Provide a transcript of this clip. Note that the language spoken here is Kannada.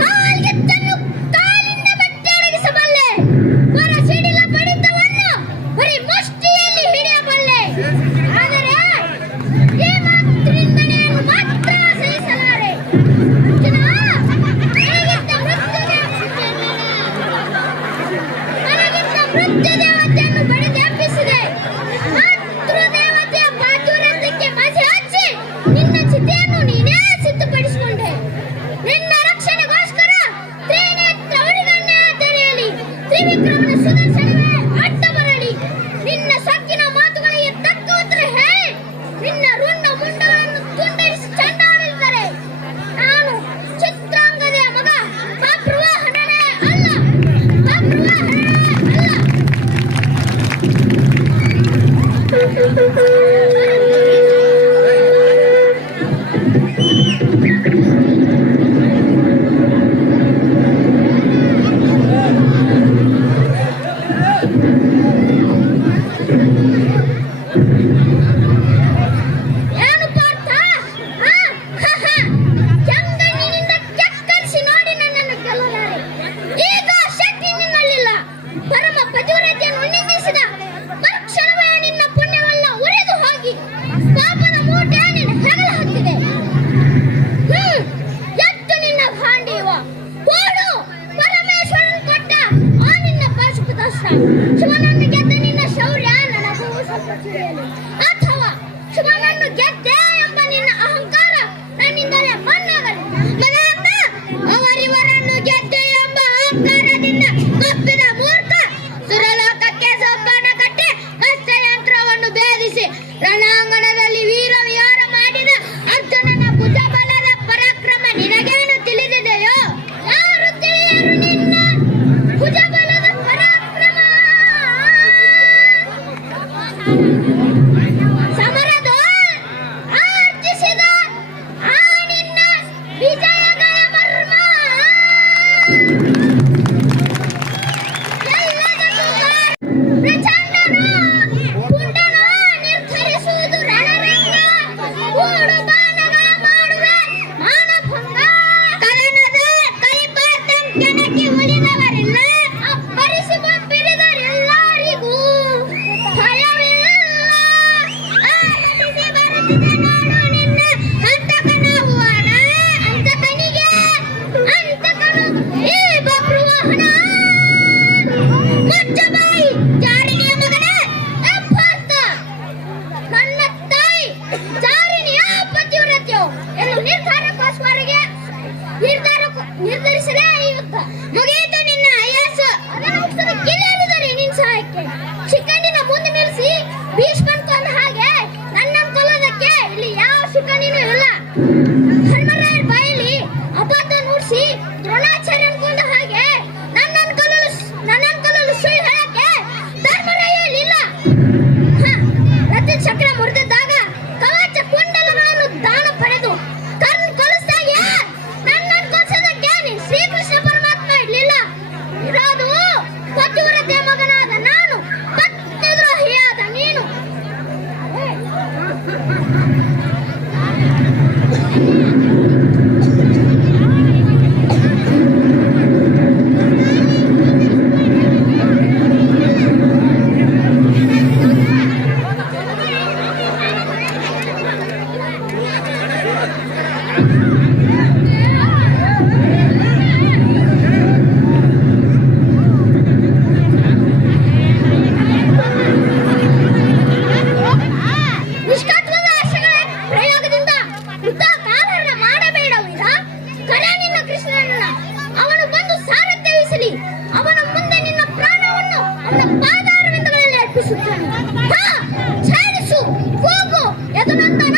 ಕಾಲ್ಗೆತ್ತನ್ನು ಕಾಲಿಂದ ಬಟ್ಟೆಯೊಳಗಿಸಬಲ್ಲೆ, ಹೊರ ಸಿಡಿಲ ಬಡಿತವನ್ನು ಬರೀ ಮುಷ್ಟಿಯಲ್ಲಿ ಹಿಡಿಯಬಲ್ಲೆ. ಆದರೆ ಈ ಮಾತೃನಿಂದನೆಯನ್ನು ಮಾತ್ರ ಸಹಿಸಲಾರೆ. ಅರ್ಜುನ, ನನಗಿದ್ದ ಮೃತ್ಯುದೇವತೆಯನ್ನು ಬಡಿದೆಬ್ಬಿಸಿದೆ. ಮಾತೃದೇವತೆಯ ಪಾತಿವ್ರತ್ಯಕ್ಕೆ ಮಸಿ ಹಚ್ಚಿ ನಿನ್ನ ಚಿತೆಯನ್ನು ನೀನೇ ಸಿದ್ಧಪಡಿಸಿಕೊಂಡೆ. ನಿನ್ನ ರಕ್ಷಣೆಗೋಸ್ಕರ ತ್ರಿನೇತ್ರ ಒಳಗಣ್ಣೆ ತೆರೆಯಲಿ, ತ್ರಿವಿಕ್ರಮನ ಸುದರ್ಶನವೇ ಅಡ್ಡ ಬರಲಿ. ನಿನ್ನ ಸಕ್ಕಿನ ಮಾತುಗಳಿಗೆ ತಕ್ಕ ಉತ್ತರ ಹೇಳಿ ನಿನ್ನ ರುಂಡ ಮುಂಡಗಳನ್ನು ತುಂಡರಿಸಿ ಚಂಡಾಡಿದರೆ ನಾನು ಚಿತ್ರಾಂಗದೆಯ ಮಗ ಬಭ್ರುವಾಹನನೇ ಅಲ್ಲ, ಬಭ್ರುವಾಹನನೇ ಅಲ್ಲ. ಏನು ಪಾರ್ಥ? ಕೆಂಗಣ್ಣಿನಿಂದ ಕೆಕ್ಕರಿಸಿ ನೋಡಿ ನನ್ನನ್ನು ಗೆಲ್ಲಲಾರೆ. ಈಗ ಶಕ್ತಿ ನಿನ್ನಲ್ಲಿಲ್ಲ. ಪರಮ ಪತಿವ್ರತೆಯನ್ನು ನಿಂದಿಸಿದ ಮರುಕ್ಷಣವೇ ನಿನ್ನ ಪುಣ್ಯವೆಲ್ಲ ಉರಿದು ಹೋಗಿ ಪಾಪದ ಮೂಟೆ ನಿನ್ನ ಹೆಗಲ ಹತ್ತಿದೆ. ಎತ್ತು ನಿನ್ನ ಭಾಂಡೀವ ಓಡು. ಪರಮೇಶ್ವರನ್ ಕೊಟ್ಟ ಆ ನಿನ್ನ ಪಾಶುಪತಾಸ್ತ್ರ. ಶಿವನನ್ನು ಗೆದ್ದ ನಿನ್ನ ಶೌರ್ಯ ನನಗೂ ಸ್ವಲ್ಪ ತಿಳಿಯಲಿ. ಅಥವಾ ಶಿವನನ್ನು ಗೆದ್ದೆ ಎಂಬ ನಿನ್ನ ಅಹಂಕಾರ ನನ್ನಿಂದಲೇ ಮಣ್ಣಾಗಲಿ. ಮನಾಥ, ಅವರಿವರನ್ನು ಗೆದ್ದೆ ಎಂಬ ಅಹಂಕಾರದಿಂದ ಕಪ್ಪಿದ ಮೂರ್ಖ ಸುರಲೋಕಕ್ಕೆ ಸೊಪ್ಪನ್ನು ಕಟ್ಟಿ ಅಸ್ತ್ರಯಂತ್ರವನ್ನು ಭೇದಿಸಿ ರಣಾಂಗಣದಲ್ಲಿ ವೀರ ವಿಹಾರ ಮಾಡಿದ ಅರ್ಜುನನ ಭುಜಬಲದ ಪರಾಕ್ರಮ ನಿನಗೇನು ತಿಳಿದಿದೆಯೋ? ಯಾರು ತಿಳಿಯರು ನಿನ್ನ ಭುಜಬಲದ ಪರಾಕ್ರಮ? ಸಮರದ ಆರ್ಜಿಸಿದ ಆ ನಿನ್ನ ವಿಜಯಗಳ ಮರ್ಮ ಪ್ರಚಂಡನು ಪುಂಡನು ನಿರ್ಧರಿಸುವುದು ರಣರಂಗ. ಕೂಡು ಬಾಣಗಳ ಮಾಡುವೆ ಮಾನಭಂಗ. ಕದನದ ಕೈಪಾತಂಕಣಕ್ಕೆ ಉಳಿದವರಿಲ್ಲ, ಅಪ್ಪರಿಸಿ ಬೊಬ್ಬಿರಿದರೆಲ್ಲರಿಗೂ ಭಯವಿಲ್ಲ. ಆನಂದಿಸಿ ಬರುತ್ತಿದೆ ನೋಡು ನಿನ್ನ ಹಂತಕನ ಹೂವಾನ. ಹಂತಕನಿಗೆ ಹಂತಕನು ಈ ಬಭ್ರುವಾಹನ. ಮುಚ್ಚಬಾಯಿ ಜಾರಿಣಿಯ ಮಗನೇ ಅಪಾರ್ಥ. ನನ್ನ ತಾಯಿ ಜಾರಿಣಿಯ ಪತಿವ್ರತ್ಯೋ ಎಂದು ನಿರ್ಧರಿಸಲೇ ಈ ಯುದ್ಧ ಮುಗಿಯಿತು. ನಿನ್ನ ಅಯಾಸ ಅದನ್ನು ಮುಗಿಸದ ಗಿಲಿಯಲಿದರೆ ನಿನ್ನ ಸಹಾಯಕ್ಕೆ. ಶಿಖಂಡಿನ ಮುಂದೆ ನಿಲ್ಲಿಸಿ ಭೀಷ್ಮನ್ ಕೊಂದ ಹಾಗೆ ನನ್ನನ್ನು ಕೊಲ್ಲೋದಕ್ಕೆ ಇಲ್ಲಿ ಯಾವ ಶಿಖಂಡಿನೂ ಇಲ್ಲ. ಧರ್ಮರಾಯರ ಬಾಯಲ್ಲಿ ಅಬದ್ಧ ನುಡಿಸಿ ದ್ರೋಣಾಚಾರ್ಯನ್ ಕೊಂದ ಹಾಗೆ ನನ್ನನ್ನು ಕೊಲ್ಲಲು ಸುಳ್ಳು ಹೇಳಕ್ಕೆ ಧರ್ಮರಾಯ ಇಲ್ಲ. ರಥ ಚಕ್ರ ಮುರಿದಿದ್ದಾಗ ಕವಚ ಕುಂಡಲಗಳನ್ನು ದಾನ ಪಡೆದು ಕರ್ಣ ಕೊಲಿಸಿದಾಗ ನನ್ನನ್ನು ಕೊಲಿಸೋದಕ್ಕೆ ಶ್ರೀಕೃಷ್ಣ ಪರಮಾತ್ಮ ಇರಲಿಲ್ಲ. ಇರೋದು ಪತಿವ್ರತೆ ಮಗನಾದ ನಾನು, ಪತ್ನಿದ್ರೋಹಿಯಾದ ನೀನು. ನಿಷ್ಕತ್ವದ ಆಶೆಗಳ ಪ್ರಯೋಗದಿಂದ ಯುದ್ಧಕಾರರನ್ನ ಮಾಡಬೇಡ ವೀರ. ಕರೆ ನಿನ್ನ ಕೃಷ್ಣನನ್ನ ಅವನು ಬಂದು ಸಾರಥ್ಯವಿಸಲಿ. ಅವನ ಮುಂದೆ ನಿನ್ನ ಪ್ರಾಣವನ್ನು ಅವನ ಪಾದಾರವಿಂದಗಳಲ್ಲಿ ಅರ್ಪಿಸುತ್ತಾನೆ. ಛೇಡಿಸು, ಕೂಗು, ಎದುನಂದನ